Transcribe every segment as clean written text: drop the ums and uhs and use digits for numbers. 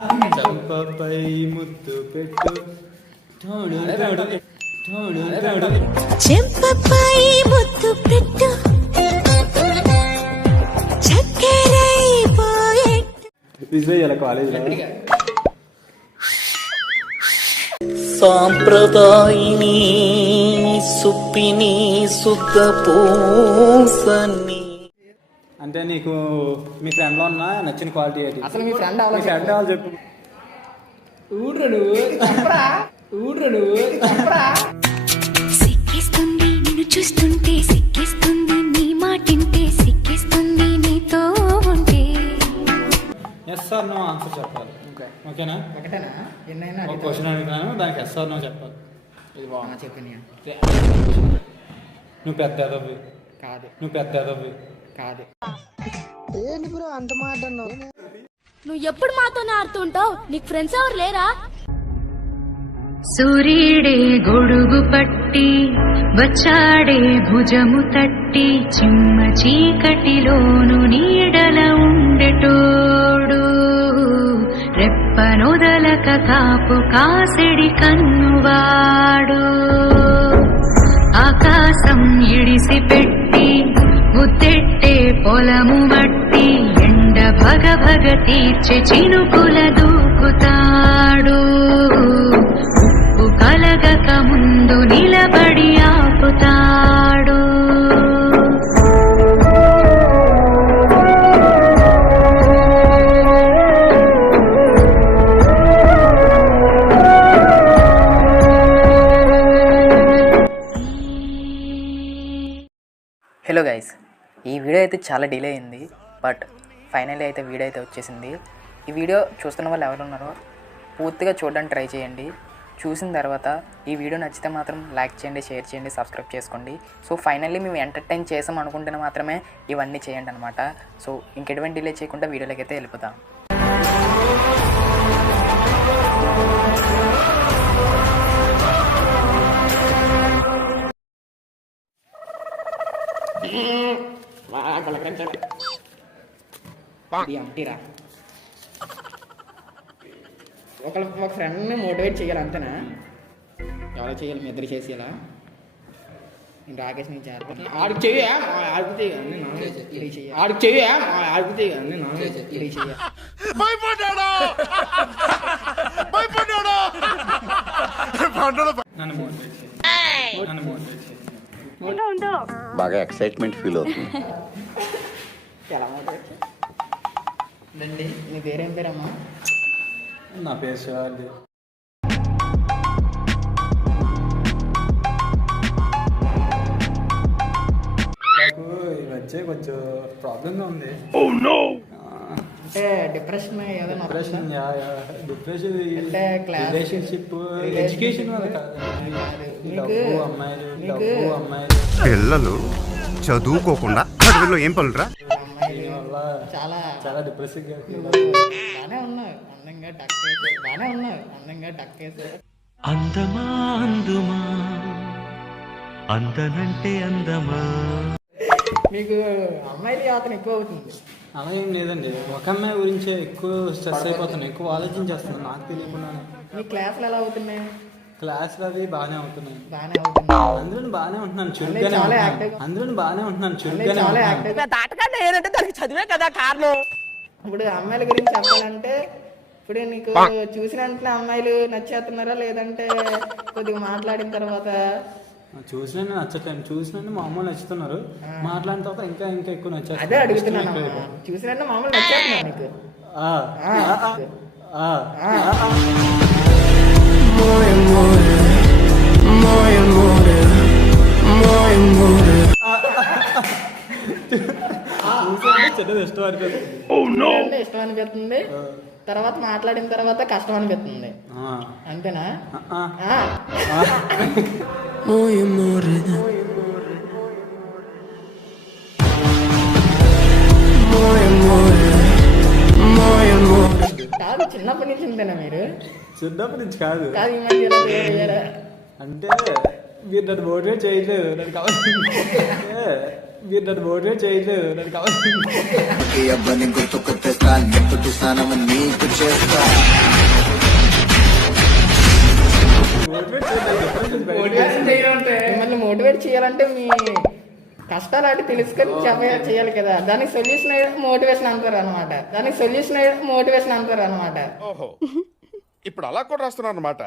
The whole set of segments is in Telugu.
చంపపై ముద్దు పెట్టు చెంపపై ముద్దు పెట్టు చక్కెరైపోయే కాలేజ్ సాంప్రదాయిని సుప్పిని సుఖ పూసని. అంటే నీకు మీ ఫ్రెండ్ లో ఉన్న నచ్చిన క్వాలిటీ ఏంటి? అసలు మీ ఫ్రెండ్ మీ ఫ్రెండ్ వాళ్ళు చెప్పు. సిక్కిస్తుంది నిన్ను చూస్తుంటే, సిక్కిస్తుంది నీ మాటింటే, సిక్కిస్తుంది నీతో ఉంటే. ఎస్ ఆర్ నో ఆన్సర్ చెప్పాలి. ఓకేనా? ఒకటేనా? ఎన్నైనా ఒక క్వశ్చన్ అడుగుతాను, దానికి ఎస్ ఆర్ నో చెప్పాలి. ఇది బాగున్నా చెప్పిన నువ్వు పెద్ద ఎదవి కాదు, నువ్వు పెద్ద ఎదవి కాదు. నువ్వు ఎప్పుడు మాతోనే ఆడుతుంటావు? నీకు ఫ్రెండ్స్ ఎవరు లేరా? సూర్యుడే గొడుగు పట్టి వచ్చాడే భుజము తట్టి, చిమ్మ చీకటిలోను నీడల ఉండెటోడు, రెప్పనొదలక కాపు కాసెడి కన్నువాడు, ఆకాశం ఇడిసి పెట్టి ముత్తెట్టే పొలము మట్టి, ఎండ భగ భగ తీర్చి చినుకుల దూకుతాడు, ఉప్పు కలగక ముందు నిలబడి ఆపుతాడు. హలో గైస్, ఈ వీడియో అయితే చాలా డిలే అయింది, బట్ ఫైనల్లీ అయితే వీడియో అయితే వచ్చేసింది. ఈ వీడియో చూస్తున్న వాళ్ళు ఎవరున్నారో పూర్తిగా చూడడానికి ట్రై చేయండి. చూసిన తర్వాత ఈ వీడియో నచ్చితే మాత్రం లైక్ చేయండి, షేర్ చేయండి, సబ్స్క్రైబ్ చేసుకోండి. సో ఫైనల్లీ మేము ఎంటర్టైన్ చేసాం అనుకుంటేనే మాత్రమే ఇవన్నీ చేయండి అనమాట. సో ఇంకెటువంటి డిలే చేయకుండా వీడియోలోకి అయితే వెళ్ళిపోతాం. అంటీరా ఒక ఫ్రెండ్ని మోటివేట్ చేయాలి అంతేనా? ఎవరో చేయాలి, మీ ఇద్దరు చేసేలా. నేను రాకేష్ నుంచి చేస్తాను. ఆడికి చెయ్యి ఆడితే కానీ ఆడికి చెయ్యి ఆడితే కానీ ఇది చెయ్య. నన్ను మోటివేట్ చేయి. బాగా ఎక్సైట్మెంట్ ఫీల్ అవుతుంది. ఎలా మోటివేట్ రండి. నీ పేరేం పేరమ్మా? నా పేరు శివాజీ. నాకు ఈ మధ్య కొంచెం ప్రాబ్లంగా ఉంది. అంటే డిప్రెషన్ ఏదైనా డిప్రెషన్ అంటే క్లాస్ రిలేషన్షిప్ ఎడ్యుకేషన్ వల్ల కాదు. డబ్బు అమ్మాయిలు, డబ్బు అమ్మాయిలు. పిల్లలు చదువుకోకుండా అడవిలో ఏం పనులురా? దీనివల్ల చాలా చాలా డిప్రెసింగ్ గా ఫీల్ బాగానే ఉన్నావు, అందంగా టక్కేసి బాగానే ఉన్నావు, అందంగా టక్కేసి. అందమా అందుమా అందనంటే అందమా. మీకు అమ్మాయిల యాతన ఎక్కువ అవుతుంది. అలా ఏం లేదండి, ఒక అమ్మాయి గురించే ఎక్కువ స్ట్రెస్ అయిపోతున్నాను, ఎక్కువ ఆలోచించేస్తున్నాను నాకు తెలియకుండానే. మీ క్లాసులు ఎలా అవుతున్నాయి? క్లాసులు అవి బాగానే అవుతున్నాయి. బాగానే అవుతున్నాయి. అందరూ బాగానే ఉంటున్నాను, చురుగ్గానే చాలా ఉంటున్నాను. యాక్టివ్. అందరూ బాగానే ఉంటున్నాను, చాలా చురుగ్గానే ఉంటున్నాను. యాక్టివ్. దాటకండి ఏంటంటే దానికి చదివే కదా కారణం. ఇప్పుడు అమ్మాయిల గురించి చెప్పాలంటే, ఇప్పుడు నీకు చూసిన వెంటనే అమ్మాయిలు నచ్చేస్తున్నారా, లేదంటే కొద్దిగా మాట్లాడిన తర్వాత? చూసిన నచ్చట్లేదు, చూసిన మామూలు నచ్చుతున్నారు, మాట్లాడిన తర్వాత ఇంకా ఇంకా ఎక్కువ అదే నచ్చేస్తారు. అడుగుతున్నాను. చూసిన వెంటనే మామూలు నచ్చేస్తున్నారు నీకు? చిన్నది ఇష్టం అనిపిస్తుంది. ఇష్టం అనిపిస్తుంది, తర్వాత మాట్లాడిన తర్వాత కష్టం అనిపిస్తుంది, అంతేనా? కాదు, చిన్నప్పటి నుంచి ఉంటేనా మీరు? చిన్నప్పటి నుంచి కాదు, కాదు ఈ మధ్యలో వేరే. అంటే మీరు నన్ను మోటివేట్ చేయట్లేదు. నన్ను కావాలి మీరు నన్ను మోటివేట్ చేయట్లేదు, నన్ను కావాలి. మోటివేషన్ చేయాలంటే మిమ్మల్ని మోటివేట్ చేయాలంటే మీ కష్టాలు అంటే తెలుసుకొని చేయాలి కదా. దానికి సొల్యూషన్ మోటివేషన్ అంటారు అనమాట. ఇప్పుడు అలా కూడా రాస్తున్నారు అనమాట.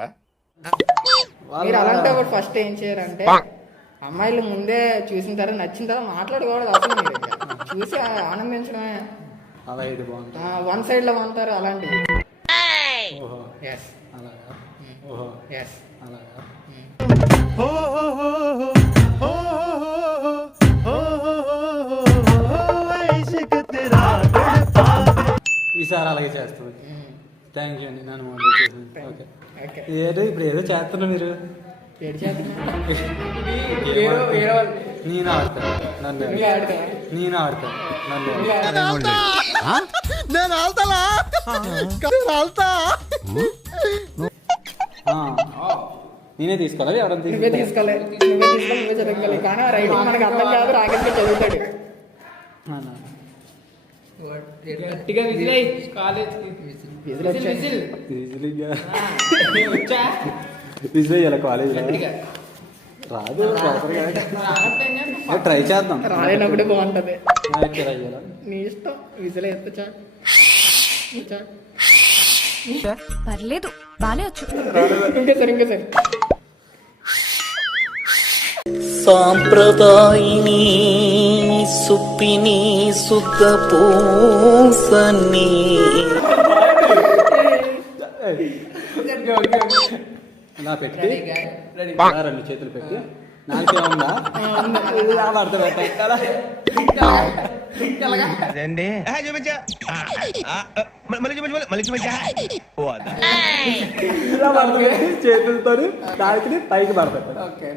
మీరు అలాంటప్పుడు ఫస్ట్ ఏం చేయాలంటే అమ్మాయిలు ముందే చూసిన తర్వాత నచ్చిన తర్వాత మాట్లాడకూడదు. అసలు మీరు చూసి ఆనందించడమే. అలా ఇది బాగుంటుంది. వన్ సైడ్ లో అంటారు అలాంటివి. ఓహో ఎస్ అలాగా. ఓహో ఎస్ అలాగా. ఈసారి అలాగే చేస్తుంది. థ్యాంక్ యూ అండి, నన్ను మోటివేట్ చేసింది. Okay okay. ఏదో ఇప్పుడు ఏదో చేస్తున్నా మీరు. ఏడు చేతులు నేను ఆడతాను నన్ను, నేను ఆడతాను నన్ను. నేనే తీసుకోవాలి, ఎవరైనా నువ్వే తీసుకోవాలి, నువ్వే చదువుకోవాలి. కానీ ఆ రైటింగ్ మనకు అర్థం కాదు. రాకేష్గా చదువుతాడు. గట్టిగా విజిల్ విజిల్ కాలేజ్ రాదు. ట్రై చేద్దాం. రాలేనప్పుడే బాగుంటది. ట్రై చేయాలి. నీ ఇష్టం. విజిల్ ఎత్త చాలు. పర్లేదు బానే వచ్చు. ఇంకేసరి సాంప్రదాయిని సుప్పిని సుఖ పూసని. ఇలా పెట్టి రెండు చేతులు పెట్టి నాలుగే ఉందా పడతా పెట్టాలా. ఇలా పడుతుంది చేతులతో దానికి పైకి పడతాడు. Okay.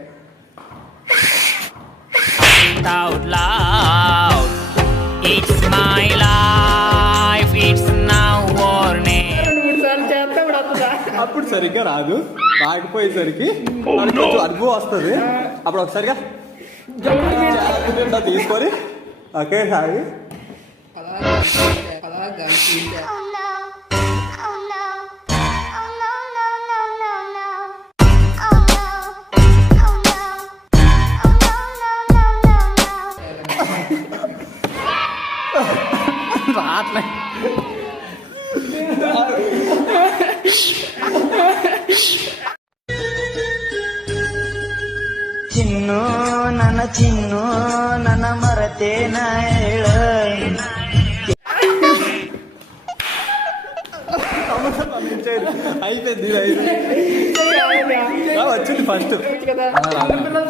Out loud, it's my life, it's now or never. 2-3 సార్లు చేస్తే ఇప్పుడు వస్తుందా? అప్పుడు సరిగ్గా రాదు. రాకపోయేసరికి మనకు కొంచెం అనుభవం వస్తుంది. అప్పుడు ఒకసారిగా తీసుకొని ఒకే సాగి రాట్లే. చిన్నో ನನ್ನ ಮರತೇನ ಹೇಳ. అయిపోయింది. వచ్చింది ఫస్ట్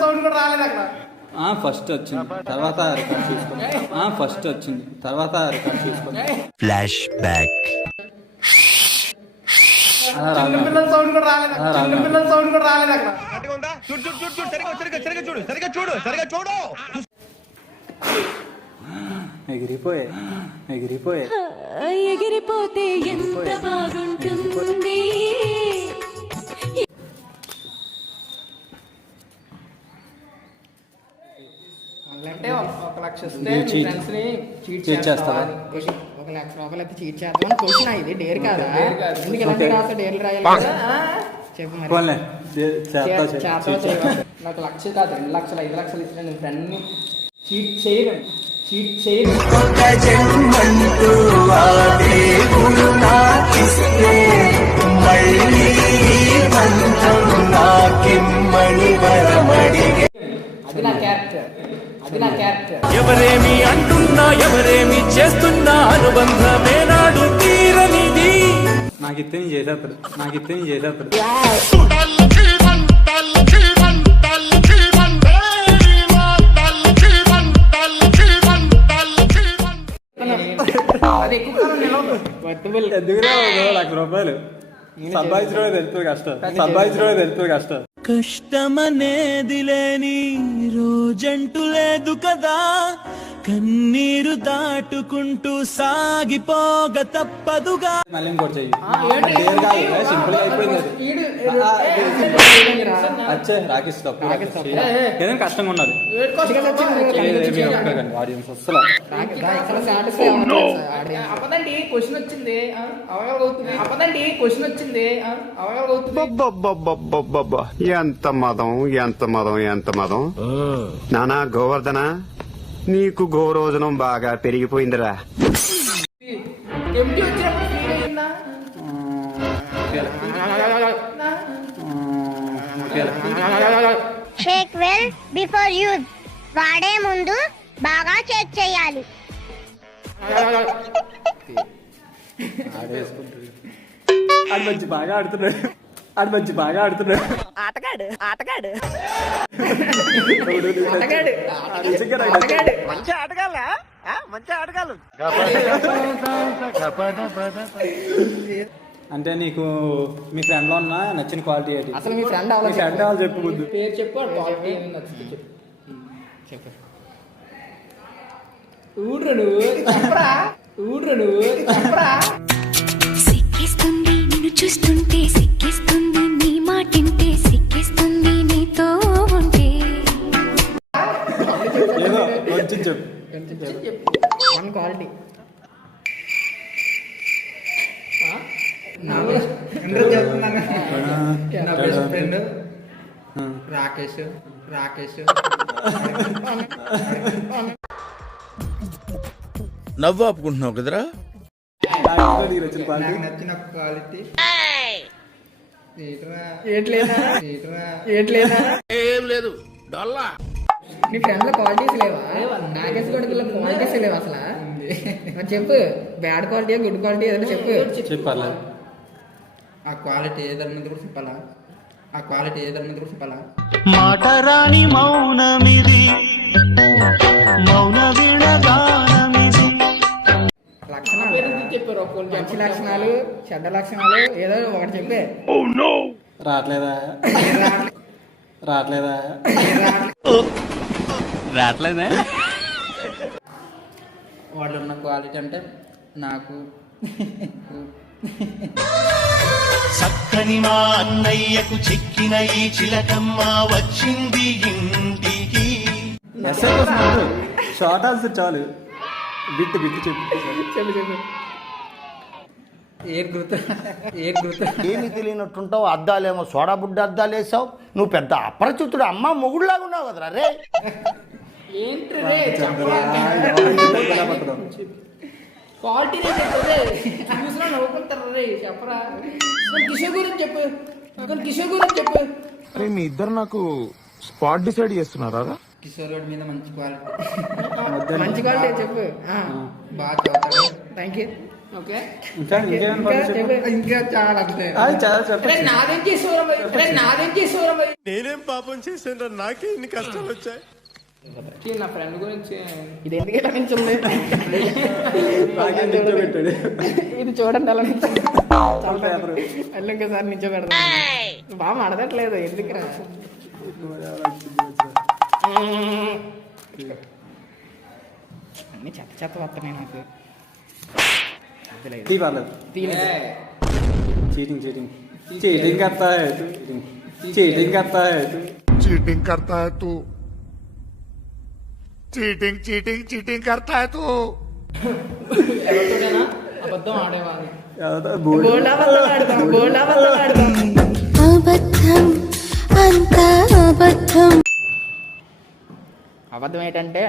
సౌండ్ కూడా రాలేదు అక్కడ. ఫస్ట్ వచ్చింది, తర్వాత రికార్డ్ చేసుకోండి. ఫస్ట్ వచ్చింది, తర్వాత రికార్డ్ చేసుకోండి. Flash back. అలా రాదు. సౌండ్ కూడా రాలేదు. సౌండ్ కూడా రాలేదు అక్కడ. ఎగిరిపోయే ఎగిరిపోతే ఎంత బాగుంటుంది. అంటే 1 లక్ష ఇస్తే మీరు మీ cheat- ఫ్రెండ్స్ ని చీట్ cheat చేస్తావా? 1 లక్ష రూపాయలు అయితే చీట్ చేద్దాం. క్వశ్చన్ ఇది డేర్ కాదా? ఎందుకు ఇలాంటి Okay. రాస్తా డేర్లు రాయాలి కదా? చెప్పు మరి. పోన్లే, చేస్తావా చేయవా? నాకు 1 లక్ష కాదు 2 లక్షలు 5 లక్షలు ఇచ్చిన నేను ఫ్రెండ్ ని చీట్ చేయను. అది నా క్యారెక్టర్. ఎవరేమి అంటున్నా ఎవరేమి చేస్తున్నా అనుబంధమే నాడు తీరనిది. నాకు ఇస్తే నీ చేసేస్తాడు. అది ఎక్కువ కాలం నిలవదు. ఎందుకురా 1 లక్ష రూపాయలు సంపాదించడం తెలుస్తుంది కష్టం. కష్టమనేది లేని రోజంటూ లేదు కదా, కన్నీరు దాటుకుంటూ సాగిపోగ తప్పదుగా. మళ్ళీ ఇంకోటి చెయ్యి. సింపుల్ గా అయిపోయింది అది. అచ్చే రాకేష్ తప్పు. ఏదైనా కష్టంగా ఉన్నది ఆడియన్స్ అసలు. అప్పదండి క్వశ్చన్ వచ్చింది అప్పదండి క్వశ్చన్ వచ్చింది ఎంత మదం ఎంత మదం ఎంత మదం. నానా గోవర్ధన, నీకు గోరోజనం బాగా పెరిగిపోయిందిరా. ఎంటీ వచ్చినప్పుడు ఫీల్ అయిందా? Shake well before use. వాడే ముందు బాగా చెక్ చేయాలి. ఆడు మంచి బాగా ఆడుతున్నాడు. ఆటగాడు మంచి ఆటగాళ్ళ మంచి ఆటగాళ్ళు. అంటే నీకు మీ ఫ్రెండ్ లో ఉన్న నచ్చిన క్వాలిటీ ఏంటి? అసలు మీ ఫ్రెండ్ మీ ఫ్రెండ్ వాళ్ళు చెప్పు ముందు. పేరు చెప్పు, క్వాలిటీ ఏమి నచ్చుతుంది చెప్పు. చెప్పు. ఊడ్రు నువ్వు చెప్పరా. సిక్కిస్తుంది నిన్ను చూస్తుంటే, సిక్కిస్తుంది నీ మాటింటే, సిక్కిస్తుంది నీతో ఉంటే. ఏదో కొంచెం చెప్పు. One quality. నా బెస్ట్ ఫ్రెండ్ రాకేష్. నవ్వు ఆపుకుంటున్నావు కదరా. నాకు నచ్చిన క్వాలిటీ ఏం లేదు డొల్లా. నీ ఫ్రెండ్ లో క్వాలిటీస్ లేవా? నాగేష్ గొడవలో క్వాలిటీస్ లేవా అసలు? మరి చెప్పు, బ్యాడ్ క్వాలిటీ గుడ్ క్వాలిటీ ఏదైనా చెప్పు. చెప్పాలి. ఆ క్వాలిటీ ఏదన్నది కూడా చెప్పాలా? మాట రాని మౌనమిది, మౌన విడగానమిది. లక్షణాలు చెప్పారు, మంచి లక్షణాలు చెడ్డ లక్షణాలు ఏదో ఒకటి చెప్పే. రావట్లేదా? వాళ్ళు ఉన్న క్వాలిటీ అంటే నాకు చక్కని మా అన్నయ్యకు చిక్కిన ఈ చిలకమ్మ వచ్చింది ఇంటికి. షార్ట్ ఆన్సర్ చాలు. బిట్ చెప్పు. ఏ గుర్తు ఏమి తెలియనట్టుంటావు. అద్దాలేమో సోడా బుడ్డ అద్దాలు వేసావు. నువ్వు పెద్ద అపరిచితుడు అమ్మ మొగుడులాగా ఉన్నావు కదరా రే. ఏంటి రే క్వాలిటీ చూసినా నవ్వుకుంటారు రే. చెప్పరా కిషోర్ గురించి చెప్పు. అరే మీ ఇద్దరు నాకు స్పాట్ డిసైడ్ చేస్తున్నారా? కిషోర్ గారి మీద మంచి క్వాలిటీ చెప్పు. బాగా చదువుతాడు. Thank you. ఓకే ఇంకా చాలా నాదేం చేసేవారు. నేనేం పాపం చేశాను, నాకే ఇన్ని కష్టాలు వచ్చాయి. నా ఫ్రెండ్ గురించి ఇది ఎందుకు ఇలా నించుంది? ఇది చూడండి అలా ఇంకోసారి నించోబెడతా. బాగా మాడదట్లేదు ఎందుకురా. అన్ని చెత్త వస్తున్నాయి నాకు. चीटिंग करता है तू. चीटिंग करता है तू. चीटिंग करता है तू. అబద్ధం ఆడేవాళ్ళు. అబద్ధం ఏంటంటే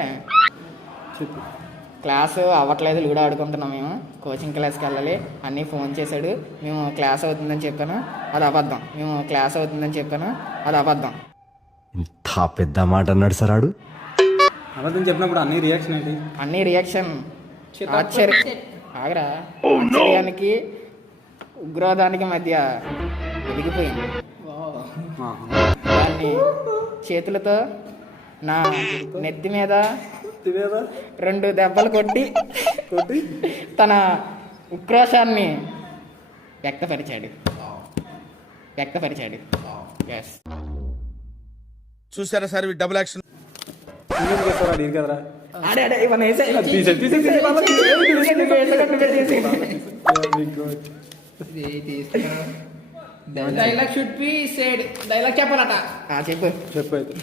క్లాసు అవ్వట్లేదు, లూడో ఆడుకుంటున్నాం మేము. కోచింగ్ క్లాస్కి వెళ్ళాలి అన్నీ ఫోన్ చేశాడు. మేము క్లాస్ అవుతుందని చెప్పాను, అది అబద్ధం. ఇంత పెద్ద మాట అన్నాడు సార్. ఆడు అబద్ధం చెప్పినప్పుడు అన్ని రియాక్షన్ ఆగరా. ఆశ్చర్యానికి ఉగ్రవాదానికి మధ్య వెలిగిపోయింది. దాన్ని చేతులతో నా నెత్తి మీద 2 దెబ్బలు కొట్టి తన ఉక్రోషాన్ని వ్యక్తపరిచాడు. చూసారా సార్ డబుల్ యాక్షన్. కదరా ఆడే ఇవన్నీ dialogue should be said. Dialogue చెప్పాలట. చెప్పు చెప్పు అయితే.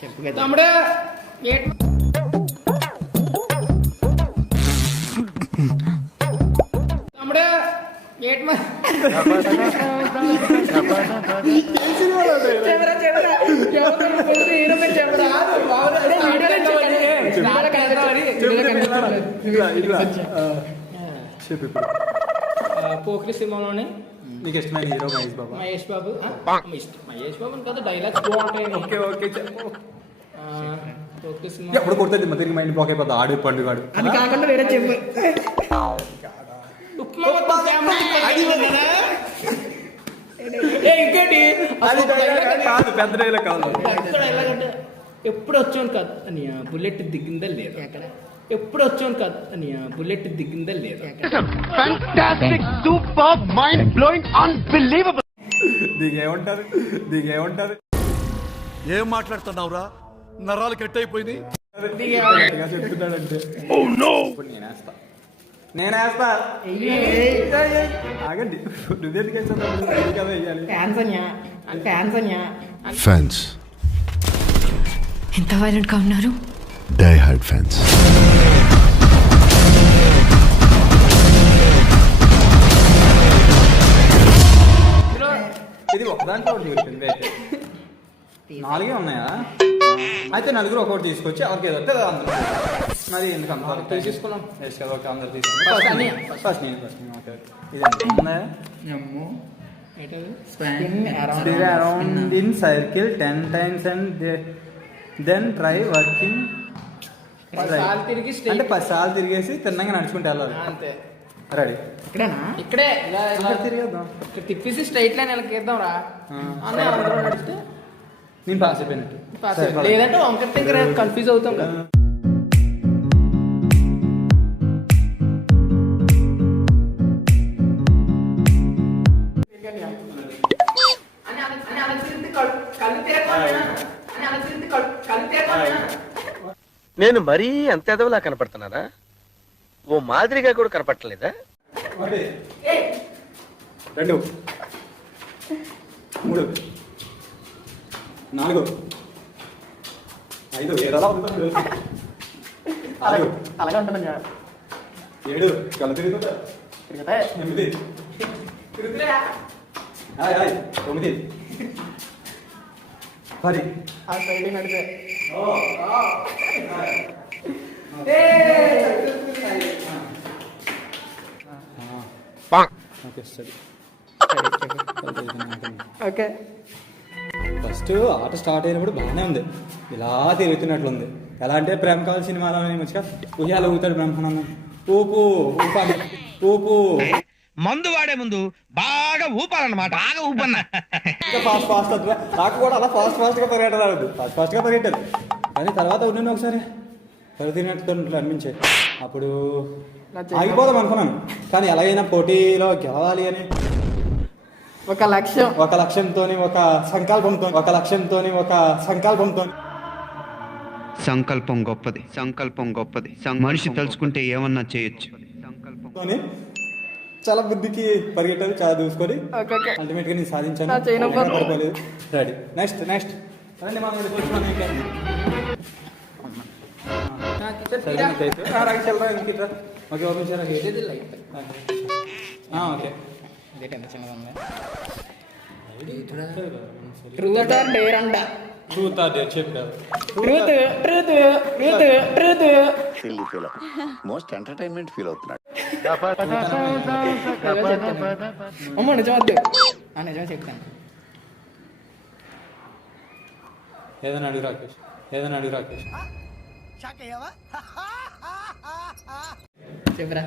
చెప్పు కదా తమ్ముడు. తమ్ముడు పోకిరి సినిమాలోనే నీకు ఇష్టమైన హీరో మహేష్ బాబు. మహేష్ బాబు కదా డైలాగ్స్ బాగుంటాయి. ఓకే ఓకే చెప్పు. పోకిరి సినిమా ఎప్పుడు కొడుతుంది తిరిగి మైండ్ బ్లాక్ అయిపోతుంది. ఆడు పండుగ అది కాకుండా వేరే చెప్పు. ఇంకోటి పెద్ద డైలాగ్ కాదు. ఎప్పుడు వచ్చాను కాదు అని బుల్లెట్ దిగిందా లేదు. ఎప్పుడు వచ్చాను కాదు అని బుల్లెట్ దిగిందా లేదు. దిగేమంటారు ఏం మాట్లాడుతున్నావురా? నరాలు కట్ అయిపోయింది. చెప్తున్నాడంటే నేనేస్తా. ఆగండి. ఫ్యాన్స్ ఎంత వైలెంట్ గా ఉన్నారు. Die hard fans. ఇది ఒకదాంట్లో దొరికింది. అయితే 4 ఉన్నాయా? అయితే నలుగురు ఒకటి తీసుకొచ్చి ఎవరికి ఏదో అందులో మరి ఎందుకు అంత తీసుకున్నాం. ఓకే అందరు తీసుకున్నాం. ఫస్ట్ నేను ఓకే. ఇది around in circle 10 times and then try working. అంటే 10 సార్లు తిరిగేసి తిన్నాక నడుచుకుంటే వెళ్ళాలి. అంతే. రెడీ. ఇక్కడే తిరిగేద్దాం. తిప్పేసి స్ట్రైట్ లైన్ వెళ్ళకేద్దాం రా. అందరూ నడిస్తే నేను పాస్ అయిపోయినట్టు. లేదంటే వంకర దగ్గర కన్ఫ్యూజ్ అవుతాం కదా. నేను మరీ అంత ఎదవలా కనపడుతున్నారా? ఓ మాదిరిగా కూడా కనపడలేదా? 2 3 4 5 ఏదలా ఉంటుంది. అలాగే ఉంటుంది. 7 కళ్ళు తిరుగుతా. 8 9 10 ఓకే. ఫస్ట్ ఆట స్టార్ట్ అయినప్పుడు బాగానే ఉంది. ఇలా తిరుగుతున్నట్లుంది. ఎలా అంటే ప్రేమ కావాలి సినిమాలో మంచిగా ఉయ్యాలు ఊతాడు బ్రహ్మానందం. ఊపు ఊపాలి ఊపు. మందు వాడే ముందు బాగా ఊపాలన్నమాట. బాగా ఊపన్నా ఫాస్ట్ ఫాస్ట్ అవుతుంది. నాకు కూడా అలా ఫాస్ట్గా పరిగెట్టదు. ఫాస్ట్గా పరిగెట్టదు. కానీ తర్వాత ఉన్నాను ఒకసారి పరిగెత్తినట్టు అనిపించే. అప్పుడు ఆగిపోదాం అనుకున్నాను. కానీ ఎలాగైనా పోటీలో గెలవాలి అని ఒక లక్ష్యంతో ఒక సంకల్పంతో సంకల్పం గొప్పది. మనిషి తలుచుకుంటే ఏమన్నా చేయొచ్చు. చాలా బుద్ధికి పరిగెట్టాలి. చాలా చూసుకొని అల్టిమేట్ గా నేను సాధించాను. రెడీ. నెక్స్ట్ ఓకే ఓపెన్ చేయరా. ఓకే ట్రూత్ ఆర్ డేర్ అంట. ట్రూత్ ఆర్ డేర్ చెప్పారు. మోస్ట్ ఎంటర్టైన్మెంట్ ఫీల్ అవుతున్నాడు. అమ్మ నిజం వద్దు. నిజం చెప్తాను. ఏదైనా అడుగు రాకేష్. చెప్పరా.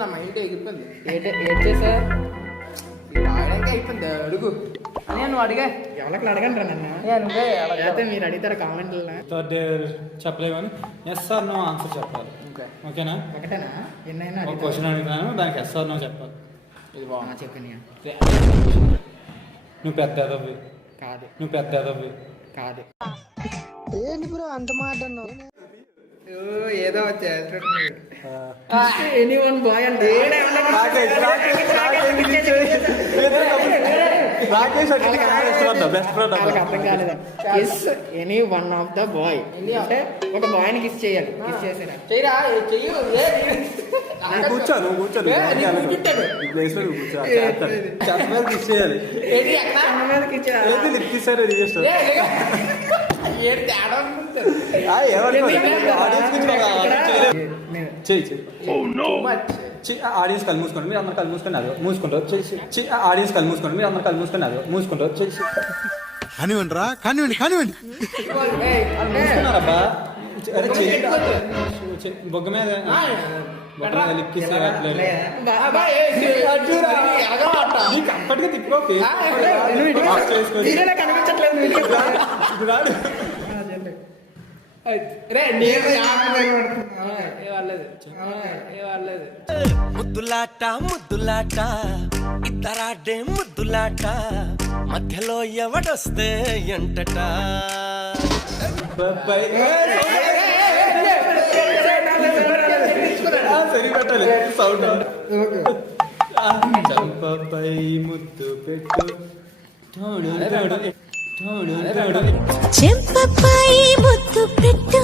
నా మైండ్ ఎగిరిపోయింది. ఏడ్ చేసా అయిపోయింది. అడుగు అని నువ్వు అడిగా. ఎవరికి అడగండి రా నన్ను. అయితే మీరు అడిగితారా కామెంట్లో. చెప్పలేవు కానీ ఎస్ ఆర్ నో ఆన్సర్ చెప్పాలి. ఓకేనా? ఒకటేనా? ఎన్నైనా ఒక క్వశ్చన్ అడుగుతాను, దానికి ఎస్ ఆర్ నో చెప్పాలి. ఇది బాగున్నా చెప్పండి. నువ్వు పెద్ద కాదు. ఏదో ఎనీవన్ బాయ్ అంటే బెస్ట్ ఫ్రెండ్ అర్థం కాలేదా? Kiss any one of the boy అంటే ఒక బాయ్ ని కిస్ చేయాలి. కిస్ చేసేనా చేయరా చెయ్యు కూర్చో నువ్వు కూర్చో కిస్ చేయాలి. కిస్ రిజిస్టర్ ఆడియన్స్ కళ్ళు మూసుకోండి, మీరు అందరు కళ్ళు మూసుకొని అది మూసుకుంటారు. ఆడియన్స్ కళ్ళు మూసుకోండి, మీరు అందరు కళ్ళు మూసుకొని అది మూసుకుంటారు. కానివ్వండి రా, కానివ్వండి కానివ్వండి. మూసుకున్నారబ్బా బొగ్గ మీద కంఫర్ట్ గా తిప్పుకో కనిపించట్లేదు. ముద్దులాట ముద్దులాట ఇద్దరాడే ముద్దులాట మధ్యలో ఎవడొస్తే ఎంటట. సరిపెట్టాలి సౌండ్. చంపపై ముద్దు పెట్టు చెంపపై ముద్దు పెట్టు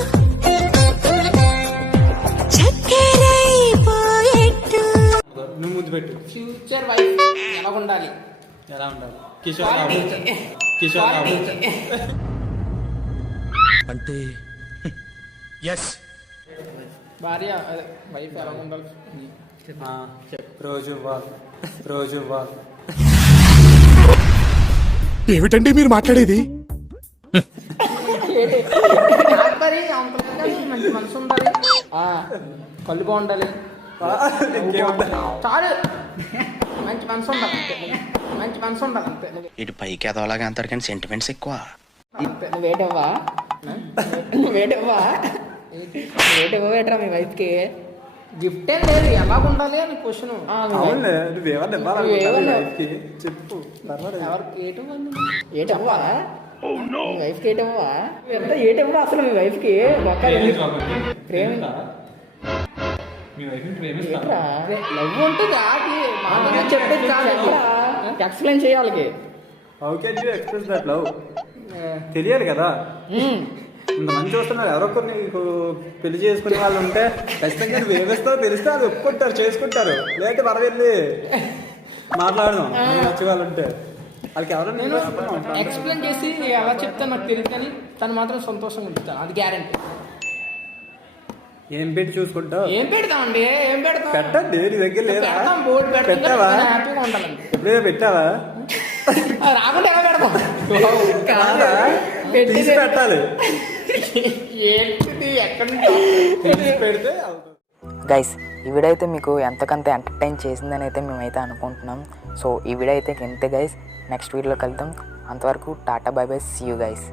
చక్కెరైపోయేట్టు. నువ్వు ముద్దు పెట్టు. ఫ్యూచర్ వైఫ్ ఎలా ఉండాలి? ఎలా ఉండాలి? కిషోర్ రావు అంటే ఎస్ భార్య వైఫ్ ఎలా ఉండాలి? రోజు ఏమిటండి మీరు మాట్లాడేది? మంచి మనసు ఉండాలి, కళ్ళు బాగుండాలి, చాలు మంచి మనసు ఉండాలి అంతే. ఇటు పైకి ఎదవలాగా అంటారు కానీ సెంటిమెంట్స్ ఎక్కువ. నువ్వేటవ్వా వేటరా మీ వైఫ్కి గిఫ్ట్ ఏం లేదు, ఎలా ఉండాలి అని క్వశ్చన్. చెప్పు. ఎవరికి ఏటవ్వా మీ వైఫ్కి ఏటవ్వా ఏటవ్వా అసలు మీ వైఫ్కి ప్రేమ లవ్ ఉంటుంది. చెప్పేది కాదు, ఎక్స్ప్లెయిన్ చేయాలి. తెలియాలి కదా. ఇంతమంది చూస్తున్నారు, ఎవరొకరు నీకు పెళ్లి చేసుకునే వాళ్ళు ఉంటే ఖచ్చితంగా నువ్వు ఏమిస్తావో తెలిస్తే అది ఒప్పుకుంటారు, చేసుకుంటారు. లేదంటే మనం వెళ్ళి మాట్లాడదాం వచ్చే వాళ్ళు ఉంటే. వాళ్ళకి ఎవరైనా ఎక్స్ప్లెయిన్ చేసి ఎలా చెప్తాను నాకు తెలియదు, కానీ తను మాత్రం సంతోషంగా ఉంటాను, అది గ్యారంటీ. ఏం పెట్టి చూసుకుంటావు? ఏం పెడతామండి? ఏం పెడతాం? పెట్టండి. నీ దగ్గర లేదా? బోర్డు పెట్టావా? హ్యాపీగా ఉండాలి. ఎప్పుడైనా పెట్టావా? రాకుండా ఎలా పెడతాం? పెట్టాలి. ఏంటిది ఎక్కడి నుంచి పెడితే గైస్, ఈ వీడియో అయితే మీకు ఎంతకంత ఎంటర్టైన్ చేసిందని అయితే మేమైతే అనుకుంటున్నాం. సో ఈ వీడియో అయితే ఇంతే గైస్. నెక్స్ట్ వీడియోలో కలుద్దాం. అంతవరకు tata bye bye, see you guys.